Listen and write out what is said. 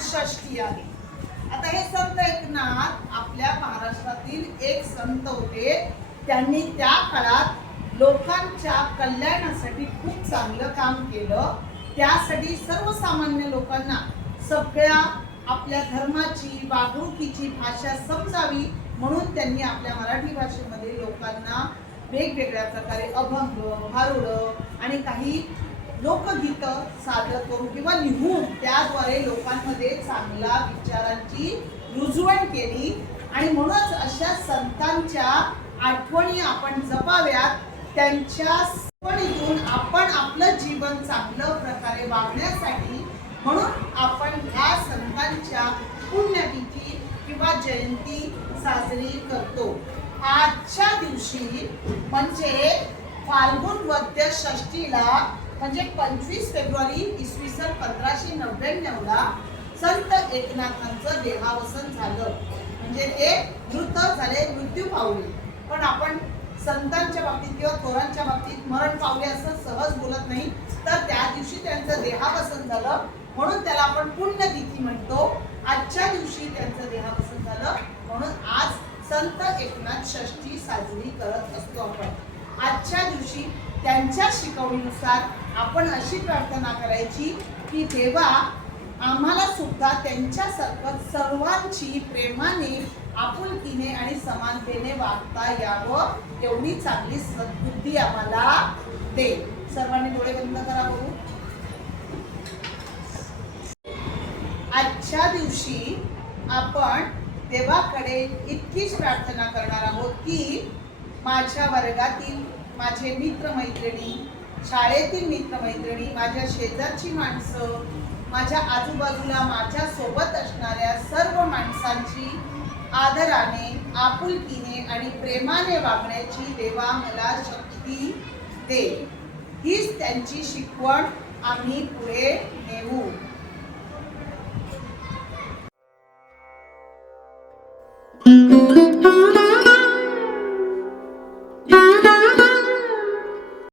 षष्ठी आहे। आता हे संत एकनाथ आपल्या महाराष्ट्रातील एक संत होते। त्यांनी त्या काळात लोकांच्या कल्याणासाठी खूप चांगलं काम केलं। त्यासाठी सर्वसामान्य लोकांना सगळ्या आपल्या धर्माची वागणुकीची भाषा समजावी म्हणून त्यांनी आपल्या मराठी भाषेमध्ये लोकांना वेगवेगळ्या प्रकारे अभंग, भारुड आणि काही लोकगीत सादर करून किंवा लिहून त्याद्वारे लोकांमध्ये चांगल्या विचारांची रुजवण केली। आणि म्हणूनच अशा संतांच्या आठवणी आपण जपाव्यात। त्यांच्या आठवणीतून आपण आपलं जीवन चांगल्या प्रकारे वागण्यासाठी म्हणून आपण ह्या संतांच्या पुण्यतिथी किंवा जयंती साजरी करतो। आजच्या दिवशी म्हणजे फाल्गुन वद्य षष्ठीला म्हणजे 25 फेब्रुवारी इसवी सन 1599 ला संत एकनाथांचं देहावसन झालं। म्हणजे ते मृत झाले, मृत्यू पावले। पण आपण संतांच्या बाबतीत किंवा थोरांच्या बाबतीत मरण पावले असं सहज बोलत नाही, तर त्या दिवशी त्यांचं देहावसन झालं म्हणून त्याला आपण पुण्यतिथी म्हणतो। आजच्या दिवशी त्यांचं देहावसन झालं म्हणून आज संत एकनाथ षष्ठी साजरी करत असतो आपण। आजच्या दिवशी त्यांच्या शिकवणीनुसार आपण अशी प्रार्थना करायची की देवा आम्हाला सुद्धा त्यांच्यासारखं सर्वांची प्रेमाने, आपुलकीने आणि समानतेने वागता यावं एवढी चांगली सद्बुद्धी आम्हाला दे। सर्वांनी डोळे बंद करा बघू। आजच्या दिवशी आपण देवाकडे इतकीच प्रार्थना करणार आहोत की माझ्या वर्गातील माझे मित्रमैत्रिणी, शाळेतील मित्रमैत्रिणी, माझ्या शेजारची माणसं, माझ्या आजूबाजूला माझ्या सोबत असणाऱ्या सर्व माणसांची आदराने, आपुलकीने आणि प्रेमाने वागण्याची देवा मला शक्ती दे। हीच त्यांची शिकवण आम्ही पुढे नेऊ।